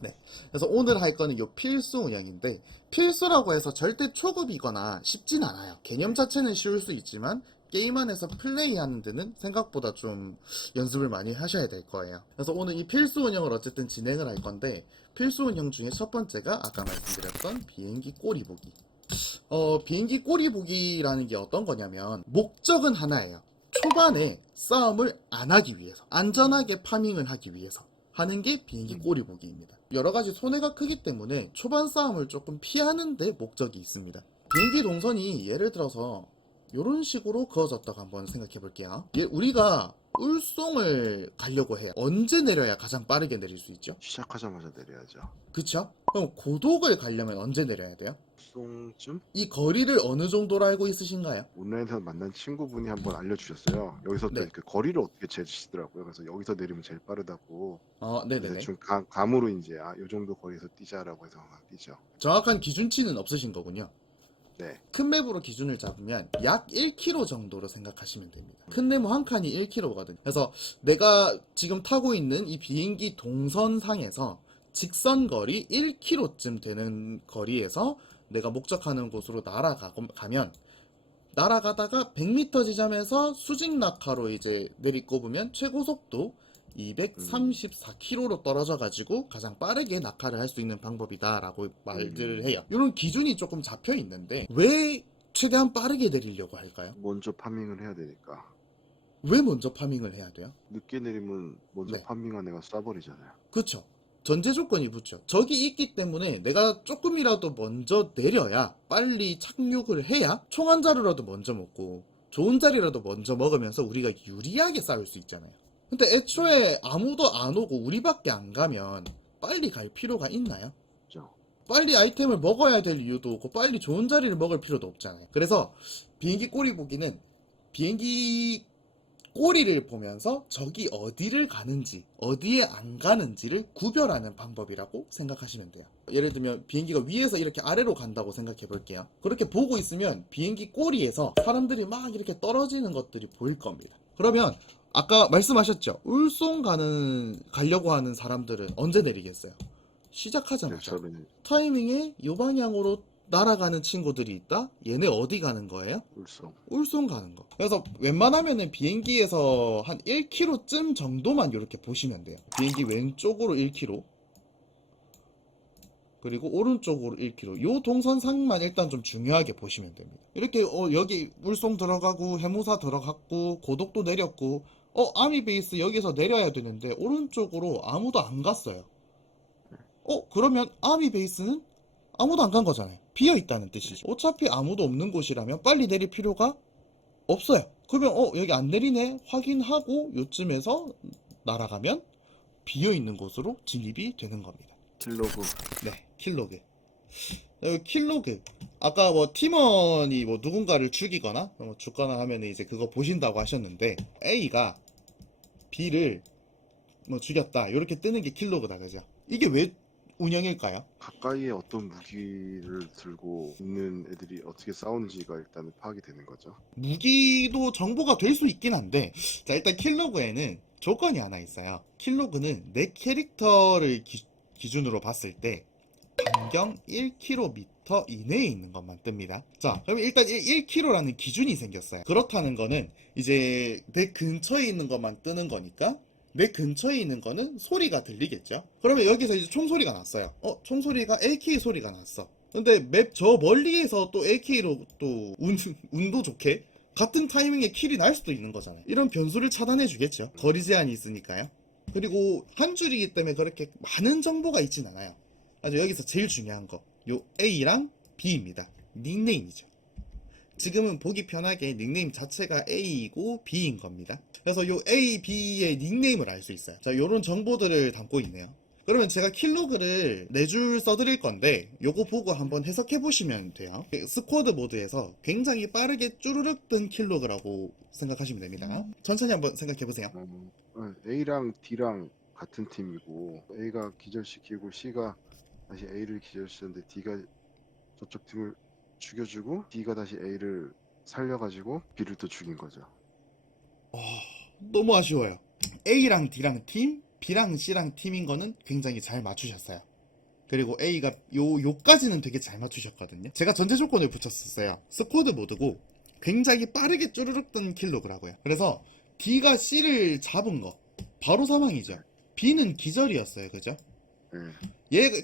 네. 그래서 오늘 할 거는 요 필수 운영인데, 필수라고 해서 절대 초급이거나 쉽진 않아요. 개념 자체는 쉬울 수 있지만 게임 안에서 플레이하는 데는 생각보다 좀 연습을 많이 하셔야 될 거예요. 그래서 오늘 이 필수 운영을 어쨌든 진행을 할 건데, 필수 운영 중에 첫 번째가 아까 말씀드렸던 비행기 꼬리 보기. 비행기 꼬리 보기라는 게 어떤 거냐면, 목적은 하나예요. 초반에 싸움을 안 하기 위해서, 안전하게 파밍을 하기 위해서 하는 게 비행기 꼬리 보기입니다. 여러 가지 손해가 크기 때문에 초반 싸움을 조금 피하는 데 목적이 있습니다. 비행기 동선이 예를 들어서 이런 식으로 그어졌다고 한번 생각해 볼게요. 우리가 울송을 가려고 해요. 언제 내려야 가장 빠르게 내릴 수 있죠? 시작하자마자 내려야죠. 그쵸? 그럼 고독을 가려면 언제 내려야 돼요? 송쯤? 이 거리를 어느 정도로 알고 있으신가요? 온라인에서 만난 친구분이 한번 알려주셨어요. 여기서 또 네. 그 거리를 어떻게 재시더라고요. 그래서 여기서 내리면 제일 빠르다고. 그래서 네네네. 대충 감으로 이제 요 정도 거리에서 뛰자라고 해서 뛰죠. 정확한 기준치는 없으신 거군요. 네. 큰 맵으로 기준을 잡으면 약 1km 정도로 생각하시면 됩니다. 큰 네모 한 칸이 1km거든요. 그래서 내가 지금 타고 있는 이 비행기 동선상에서 직선 거리 1km쯤 되는 거리에서 내가 목적하는 곳으로 날아가면, 날아가다가 100m 지점에서 수직 낙하로 이제 내리꼽으면 최고 속도 음, 234km로 떨어져 가지고 가장 빠르게 낙하를 할 수 있는 방법이다라고 말들을 음, 해요. 이런 기준이 조금 잡혀 있는데 왜 최대한 빠르게 내리려고 할까요? 먼저 파밍을 해야 되니까. 왜 먼저 파밍을 해야 돼요? 늦게 내리면 먼저 네, 파밍한 애가 쏴버리잖아요. 그쵸. 전제 조건이 붙죠. 적이 있기 때문에 내가 조금이라도 먼저 내려야, 빨리 착륙을 해야 총 한 자루라도 먼저 먹고 좋은 자리라도 먼저 먹으면서 우리가 유리하게 싸울 수 있잖아요. 근데 애초에 아무도 안 오고 우리밖에 안 가면 빨리 갈 필요가 있나요? 그죠? 빨리 아이템을 먹어야 될 이유도 없고 빨리 좋은 자리를 먹을 필요도 없잖아요. 그래서 비행기 꼬리 보기는 비행기 꼬리를 보면서 적이 어디를 가는지, 어디에 안 가는지를 구별하는 방법이라고 생각하시면 돼요. 예를 들면 비행기가 위에서 이렇게 아래로 간다고 생각해 볼게요. 그렇게 보고 있으면 비행기 꼬리에서 사람들이 막 이렇게 떨어지는 것들이 보일 겁니다. 그러면 아까 말씀하셨죠? 울송 가려고 하는 사람들은 언제 내리겠어요? 네, 시작하자마자. 저는 타이밍에 이 방향으로 날아가는 친구들이 있다? 얘네 어디 가는 거예요? 울성. 울송 가는 거. 그래서 웬만하면은 비행기에서 한 1km쯤 정도만 이렇게 보시면 돼요. 비행기 왼쪽으로 1km, 그리고 오른쪽으로 1km. 요 동선상만 일단 좀 중요하게 보시면 됩니다. 이렇게 여기 울송 들어가고 해무사 들어갔고 고독도 내렸고, 아미 베이스 여기서 내려야 되는데 오른쪽으로 아무도 안 갔어요. 그러면 아미 베이스는 아무도 안 간 거잖아요. 비어 있다는 뜻이죠. 어차피 아무도 없는 곳이라면 빨리 내릴 필요가 없어요. 그러면 여기 안 내리네 확인하고 요쯤에서 날아가면 비어있는 곳으로 진입이 되는 겁니다. 킬로그. 네, 킬로그. 킬로그. 아까 뭐 팀원이 뭐 누군가를 죽이거나 뭐 죽거나 하면 이제 그거 보신다고 하셨는데, A가 B를 뭐 죽였다 이렇게 뜨는 게 킬로그다, 그죠? 이게 왜 운영일까요? 가까이에 어떤 무기를 들고 있는 애들이 어떻게 싸우는지가 일단 파악이 되는 거죠. 무기도 정보가 될 수 있긴 한데, 자, 일단 킬로그에는 조건이 하나 있어요. 킬로그는 내 캐릭터를 기준으로 봤을 때 반경 1km 이내에 있는 것만 뜹니다. 자, 그럼 일단 1km라는 기준이 생겼어요. 그렇다는 거는 이제 내 근처에 있는 것만 뜨는 거니까 내 근처에 있는 거는 소리가 들리겠죠? 그러면 여기서 이제 총소리가 났어요. 총소리가 AK 소리가 났어. 근데 맵 저 멀리에서 또 AK로 또 운도 좋게 같은 타이밍에 킬이 날 수도 있는 거잖아요. 이런 변수를 차단해 주겠죠. 거리 제한이 있으니까요. 그리고 한 줄이기 때문에 그렇게 많은 정보가 있진 않아요. 아주 여기서 제일 중요한 거, 요 A랑 B입니다. 닉네임이죠. 지금은 보기 편하게 닉네임 자체가 A이고 B인 겁니다. 그래서 요 A, B의 닉네임을 알 수 있어요. 자, 요런 정보들을 담고 있네요. 그러면 제가 킬로그를 4줄 써드릴 건데 요거 보고 한번 해석해 보시면 돼요. 스쿼드 모드에서 굉장히 빠르게 쭈르륵 뜬 킬로그라고 생각하시면 됩니다. 천천히 한번 생각해 보세요. A랑 D랑 같은 팀이고 A가 기절시키고 C가 다시 A를 기절시켰는데 D가 저쪽 팀을 죽여주고 D가 다시 A를 살려가지고 B를 또 죽인 거죠. 너무 아쉬워요. A랑 D랑 팀, B랑 C랑 팀인 거는 굉장히 잘 맞추셨어요. 그리고 A가 요까지는 되게 잘 맞추셨거든요. 제가 전제 조건을 붙였었어요. 스쿼드 모드고 굉장히 빠르게 쭈르륵 뜬 킬로그라고요. 그래서 D가 C를 잡은 거 바로 사망이죠. B는 기절이었어요. 그죠?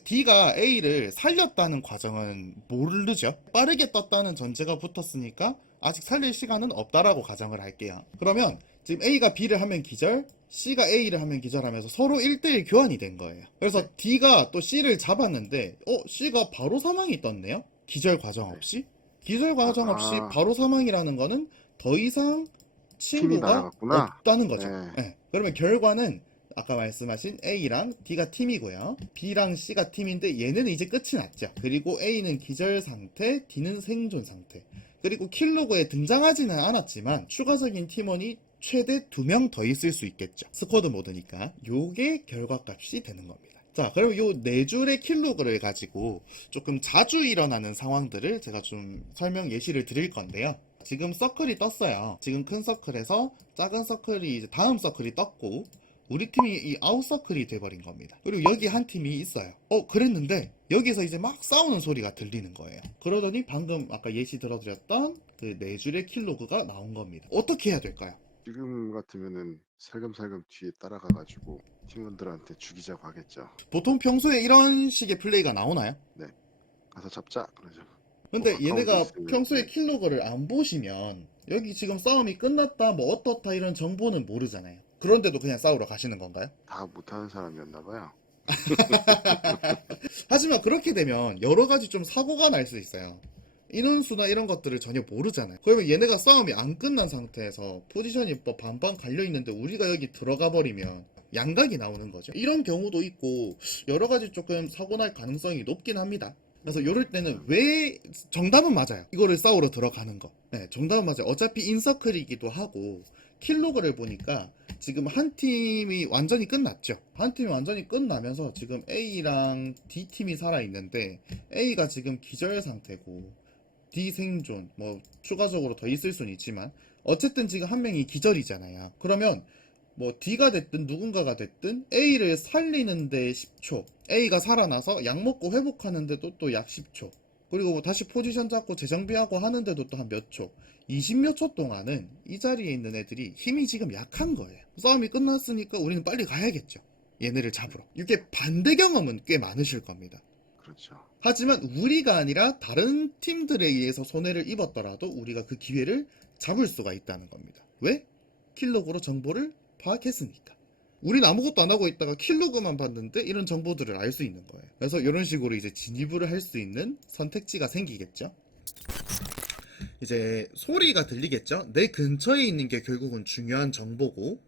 D가 A를 살렸다는 과정은 모르죠. 빠르게 떴다는 전제가 붙었으니까 아직 살릴 시간은 없다라고 가정을 할게요. 그러면 지금 A가 B를 하면 기절, C가 A를 하면 기절하면서 서로 1대1 교환이 된 거예요. 그래서 D가 또 C를 잡았는데 C가 바로 사망이 떴네요. 기절 과정 없이. 기절 과정 없이 바로 사망이라는 거는 더 이상 팀이 친구가 날아갔구나. 없다는 거죠. 네. 네. 그러면 결과는 아까 말씀하신 A랑 D가 팀이고요. B랑 C가 팀인데 얘는 이제 끝이 났죠. 그리고 A는 기절 상태, D는 생존 상태. 그리고 킬로그에 등장하지는 않았지만 추가적인 팀원이 최대 2명 더 있을 수 있겠죠. 스쿼드 모드니까. 요게 결과값이 되는 겁니다. 자, 그럼 요 4줄의 킬로그를 가지고 조금 자주 일어나는 상황들을 제가 좀 설명 예시를 드릴 건데요. 지금 서클이 떴어요. 지금 큰 서클에서 작은 서클이 이제 다음 서클이 떴고 우리 팀이 이 아웃서클이 돼버린 겁니다. 그리고 여기 한 팀이 있어요. 그랬는데 여기서 이제 막 싸우는 소리가 들리는 거예요. 그러더니 방금 아까 예시 들어드렸던 그 4줄의 킬로그가 나온 겁니다. 어떻게 해야 될까요? 지금 같으면은 살금살금 뒤에 따라가가지고 팀원들한테 죽이자고 하겠죠. 보통 평소에 이런 식의 플레이가 나오나요? 네. 가서 잡자 그러죠. 근데 가까운 데 얘네가 있으면, 평소에 네. 킬로그를 안 보시면 여기 지금 싸움이 끝났다 뭐 어떻다 이런 정보는 모르잖아요. 그런데도 그냥 싸우러 가시는 건가요? 다 못하는 사람이었나 봐요. 하지만 그렇게 되면 여러 가지 좀 사고가 날 수 있어요. 인원수나 이런 것들을 전혀 모르잖아요. 그러면 얘네가 싸움이 안 끝난 상태에서 포지션이 뭐 반반 갈려있는데 우리가 여기 들어가 버리면 양각이 나오는 거죠. 이런 경우도 있고 여러 가지 조금 사고 날 가능성이 높긴 합니다. 그래서 이럴 때는 왜 정답은 맞아요. 이거를 싸우러 들어가는 거. 네, 정답은 맞아요. 어차피 인서클이기도 하고 킬로그를 보니까 지금 한 팀이 완전히 끝났죠. 한 팀이 완전히 끝나면서 지금 A랑 D팀이 살아있는데 A가 지금 기절 상태고 D 생존 뭐 추가적으로 더 있을 수는 있지만 어쨌든 지금 한 명이 기절이잖아요. 그러면 뭐 D가 됐든 누군가가 됐든 A를 살리는데 10초, A가 살아나서 약 먹고 회복하는데도 또 약 10초, 그리고 뭐 다시 포지션 잡고 재정비하고 하는데도 또 한 몇 초, 20몇 초 동안은 이 자리에 있는 애들이 힘이 지금 약한 거예요. 싸움이 끝났으니까 우리는 빨리 가야겠죠. 얘네를 잡으러. 이게 반대 경험은 꽤 많으실 겁니다. 그렇죠. 하지만 우리가 아니라 다른 팀들에 의해서 손해를 입었더라도 우리가 그 기회를 잡을 수가 있다는 겁니다. 왜? 킬로그로 정보를 파악했으니까. 우린 아무것도 안 하고 있다가 킬로그만 봤는데 이런 정보들을 알 수 있는 거예요. 그래서 이런 식으로 이제 진입을 할 수 있는 선택지가 생기겠죠. 이제 소리가 들리겠죠. 내 근처에 있는 게 결국은 중요한 정보고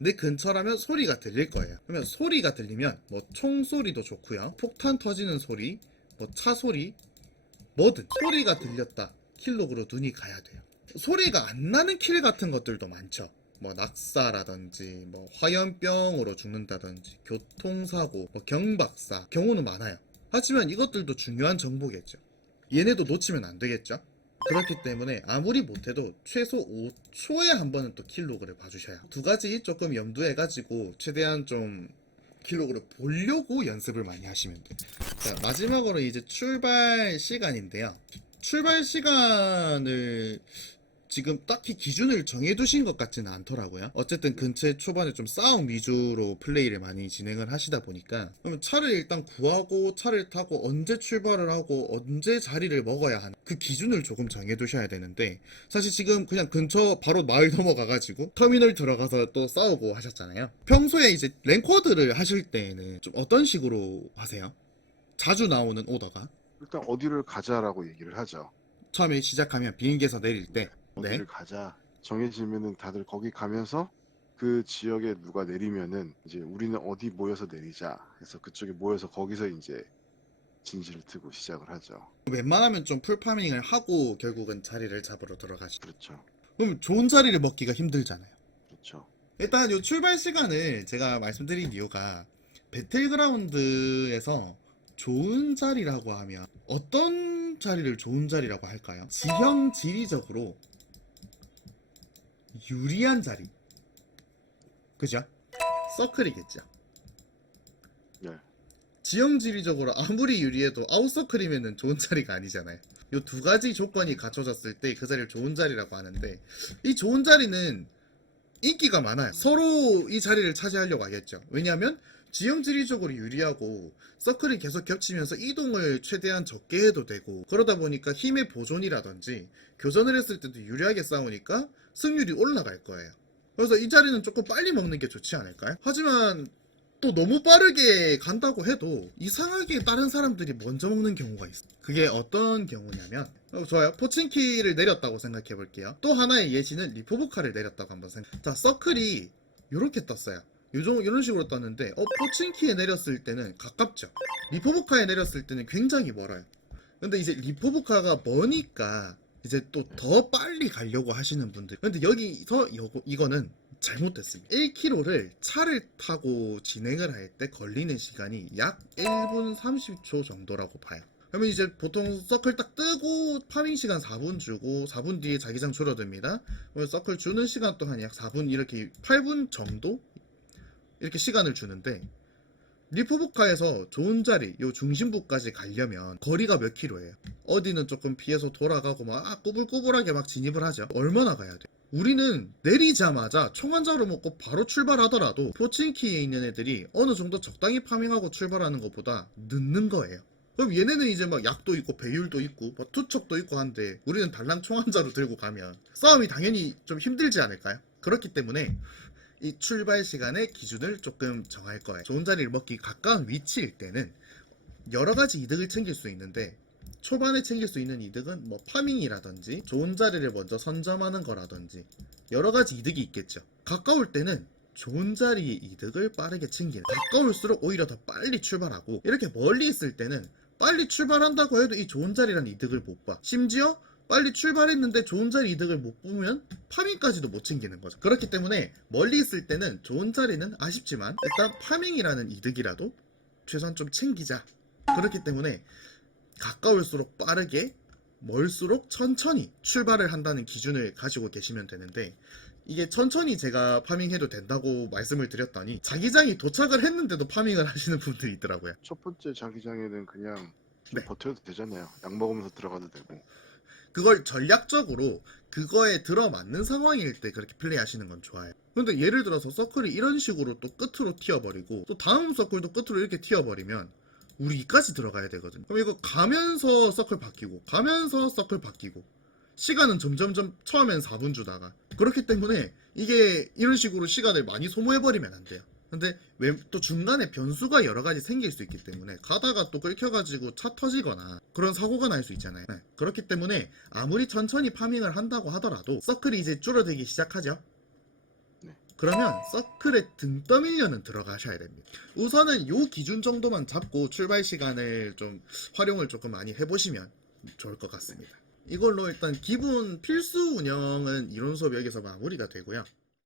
내 근처라면 소리가 들릴 거예요. 그러면 소리가 들리면 뭐 총소리도 좋고요. 폭탄 터지는 소리, 뭐 차 소리, 뭐든 소리가 들렸다. 킬로그로 눈이 가야 돼요. 소리가 안 나는 킬 같은 것들도 많죠. 뭐 낙사라든지 뭐 화염병으로 죽는다든지 교통사고, 뭐 경박사 경우는 많아요. 하지만 이것들도 중요한 정보겠죠. 얘네도 놓치면 안 되겠죠. 그렇기 때문에 아무리 못해도 최소 5초에 한 번은 또 킬로그를 봐주셔야. 두 가지 조금 염두해가지고 최대한 좀 킬로그를 보려고 연습을 많이 하시면 돼요. 자, 마지막으로 이제 출발 시간인데요. 출발 시간을 지금 딱히 기준을 정해두신 것 같지는 않더라고요. 어쨌든 근처에 초반에 좀 싸움 위주로 플레이를 많이 진행을 하시다 보니까 그러면 차를 일단 구하고 차를 타고 언제 출발을 하고 언제 자리를 먹어야 하는 그 기준을 조금 정해두셔야 되는데 사실 지금 그냥 근처 바로 마을 넘어가가지고 터미널 들어가서 또 싸우고 하셨잖아요. 평소에 이제 랭쿼드를 하실 때에는 좀 어떤 식으로 하세요? 자주 나오는 오더가? 일단 어디를 가자라고 얘기를 하죠. 처음에 시작하면 비행기에서 내릴 때 네. 어디를 가자 정해지면은 다들 거기 가면서 그 지역에 누가 내리면은 이제 우리는 어디 모여서 내리자 해서 그쪽에 모여서 거기서 이제 진지를 트고 시작을 하죠. 웬만하면 좀 풀파밍을 하고 결국은 자리를 잡으러 들어가시죠. 그렇죠. 그럼 좋은 자리를 먹기가 힘들잖아요. 그렇죠. 일단 요 출발 시간을 제가 말씀드린 이유가 배틀그라운드에서 좋은 자리라고 하면 어떤 자리를 좋은 자리라고 할까요? 지형 지리적으로 유리한 자리. 그죠? 서클이겠죠. 네. 지형지리적으로 아무리 유리해도 아웃서클이면은 좋은 자리가 아니잖아요. 요 두 가지 조건이 갖춰졌을 때 그 자리를 좋은 자리라고 하는데, 이 좋은 자리는 인기가 많아요. 서로 이 자리를 차지하려고 하겠죠. 왜냐하면 지형지리적으로 유리하고 서클이 계속 겹치면서 이동을 최대한 적게 해도 되고, 그러다 보니까 힘의 보존이라든지 교전을 했을 때도 유리하게 싸우니까 승률이 올라갈 거예요. 그래서 이 자리는 조금 빨리 먹는 게 좋지 않을까요? 하지만 또 너무 빠르게 간다고 해도 이상하게 다른 사람들이 먼저 먹는 경우가 있어요. 그게 어떤 경우냐면, 좋아요. 포친키를 내렸다고 생각해 볼게요. 또 하나의 예시는 리포보카를 내렸다고 한번 생각. 자, 서클이 이렇게 떴어요. 이런 식으로 떴는데, 포친키에 내렸을 때는 가깝죠. 리포보카에 내렸을 때는 굉장히 멀어요. 근데 이제 리포보카가 머니까 이제 또 더 빨리 가려고 하시는 분들. 근데 여기서 이거는 잘못됐습니다. 1km를 차를 타고 진행을 할 때 걸리는 시간이 약 1분 30초 정도라고 봐요. 그러면 이제 보통 서클 딱 뜨고 파밍 시간 4분 주고 4분 뒤에 자기장 줄어듭니다. 그래서 서클 주는 시간 또한 약 4분, 이렇게 8분 정도 이렇게 시간을 주는데, 리포보카에서 좋은 자리, 요 중심부까지 가려면 거리가 몇 킬로예요? 어디는 조금 피해서 돌아가고 막 꾸불꾸불하게 막 진입을 하죠. 얼마나 가야 돼? 우리는 내리자마자 총 한 자루 먹고 바로 출발하더라도 포친키에 있는 애들이 어느 정도 적당히 파밍하고 출발하는 것보다 늦는 거예요. 그럼 얘네는 이제 막 약도 있고 배율도 있고 뭐 투척도 있고 한데, 우리는 달랑 총 한 자루 들고 가면 싸움이 당연히 좀 힘들지 않을까요? 그렇기 때문에 이 출발 시간의 기준을 조금 정할 거예요. 좋은 자리를 먹기 가까운 위치일 때는 여러 가지 이득을 챙길 수 있는데, 초반에 챙길 수 있는 이득은 뭐 파밍이라든지 좋은 자리를 먼저 선점하는 거라든지 여러 가지 이득이 있겠죠. 가까울 때는 좋은 자리의 이득을 빠르게 챙기는, 가까울수록 오히려 더 빨리 출발하고, 이렇게 멀리 있을 때는 빨리 출발한다고 해도 이 좋은 자리란 이득을 못 봐. 심지어 빨리 출발했는데 좋은 자리 이득을 못 보면 파밍까지도 못 챙기는 거죠. 그렇기 때문에 멀리 있을 때는 좋은 자리는 아쉽지만 일단 파밍이라는 이득이라도 최소한 좀 챙기자. 그렇기 때문에 가까울수록 빠르게, 멀수록 천천히 출발을 한다는 기준을 가지고 계시면 되는데, 이게 천천히 제가 파밍해도 된다고 말씀을 드렸더니 자기장이 도착을 했는데도 파밍을 하시는 분들이 있더라고요. 첫 번째 자기장에는 그냥 좀 네. 버텨도 되잖아요. 약 먹으면서 들어가도 되고. 그걸 전략적으로 그거에 들어맞는 상황일 때 그렇게 플레이하시는 건 좋아요. 근데 예를 들어서 서클이 이런 식으로 또 끝으로 튀어버리고 또 다음 서클도 끝으로 이렇게 튀어버리면 우리 이까지 들어가야 되거든요. 그럼 이거 가면서 서클 바뀌고 가면서 서클 바뀌고, 시간은 점점점 처음엔 4분 주다가, 그렇기 때문에 이게 이런 식으로 시간을 많이 소모해버리면 안 돼요. 근데 왜 또 중간에 변수가 여러 가지 생길 수 있기 때문에 가다가 또 끌켜가지고 차 터지거나 그런 사고가 날 수 있잖아요. 네. 그렇기 때문에 아무리 천천히 파밍을 한다고 하더라도 서클이 이제 줄어들기 시작하죠. 네. 그러면 서클에 등 떠밀려는 들어가셔야 됩니다. 우선은 요 기준 정도만 잡고 출발 시간을 좀 활용을 조금 많이 해보시면 좋을 것 같습니다. 이걸로 일단 기본 필수 운영은 이론 수업 여기서 마무리가 되고요.